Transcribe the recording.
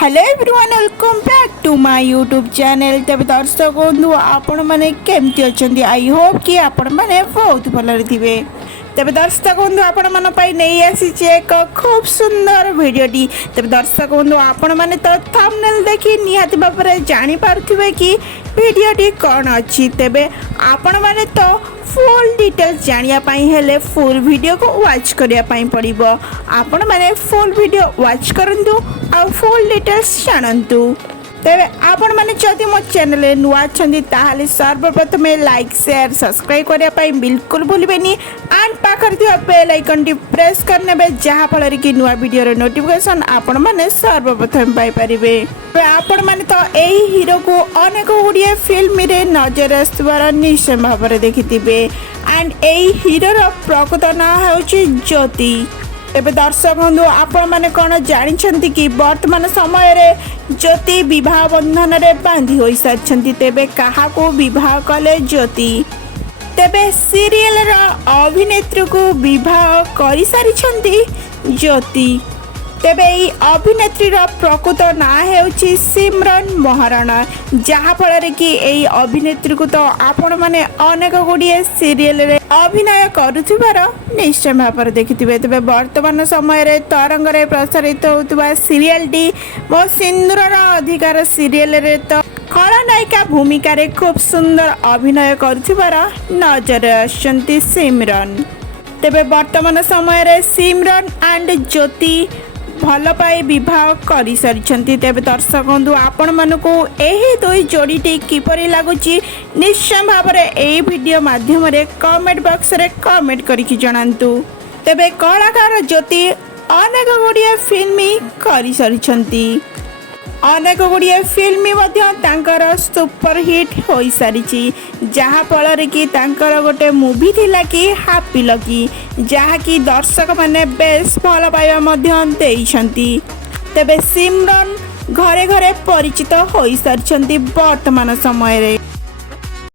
Hello everyone welcome back to my YouTube channel. तब दर्शक बंधु आपण मैंने केमती अच्छा आई होप कि आपण मैंने बहुत भल थे। तेज दर्शक बंधु आपण मन नहीं आसी एक खूब सुंदर भिडटी। तेज दर्शक बंधु आपण मैंने तो थंबनेल देखी निहाती भाव में जानीपारे कि भिडटी कौन अच्छी। तेबे आपण मैंने तो फुल डिटेल्स जानापी हेले फुल वीडियो को वाच करने पड़ो। आपण मैंने फुल वीडियो वाच करूँ आ फुल डिटेल्स जानतु। तेरे आपण मैंने जदि मो चैनल नुआ अच्छा सर्वप्रथम लाइक शेयर सब्सक्राइब करने बिल्कुल भूलें एंड पाखर बेल आइकन टी प्रेस करने जहाँफल कि नुआ वीडियो नोटिफिकेशन आपण मैंने सर्वप्रथम पाइपर। आपण मैंने तो यही हीरो को अनेक गुड़िए फिल्म रे नजर आसबार निश्चय भाव में देखिथे एंड यही हीरोर प्रकृत ना हूँ ज्योति। एबे दर्शक बंधु आपण मैंने कौन जानी कि वर्तमान समय रे ज्योति विवाह बंधन रे बांधी हो सारी। तेबे कहा को विवाह कले ज्योति? तेबे सीरियल अभिनेत्री को विवाह कर सारी ज्योति। तेबे ई अभिनेत्री प्रकृत ना हेउची सिमरन महाराणा, जहाँफल कि यही अभिनेत्री को तो आपण मैंने अनेक गुड़िए सीरियल रे अभिनय करुथिबार निश्चय भाव में देखिथे। तेबे वर्तमान समय रे तरंग रे प्रसारित होउतबा सीरियल टी मो सिंदूरर अधिकार सीरियल रे तो खलनायिका भूमिका रे खूब सुंदर अभिनय करुथिबार नजर आछंती सिमरन। तेबे वर्तमान समय रे सिमरन एंड ज्योति भल पाई विवाह कर सारी। तेज दर्शक बंधु आपण मानक यही दुई जोड़ी किपरि लगुच निश्चय भाव में यही वीडियो माध्यम कमेंट बॉक्स रे कमेंट करके जनातु। तेबे कलाकार ज्योति अनेक गुड़िए फिल्म कर सारी। अनेक गुड़िए फिल्म सुपरहिट हो सारी, जहाँफल कि गोटे मूवी थिला कि हैप्पी लकी, जहाँकि दर्शक माने बेस भल पाइबा देइछंती। तेबे सिमरन घरे घरे परिचित हो सारी वर्तमान समय रे।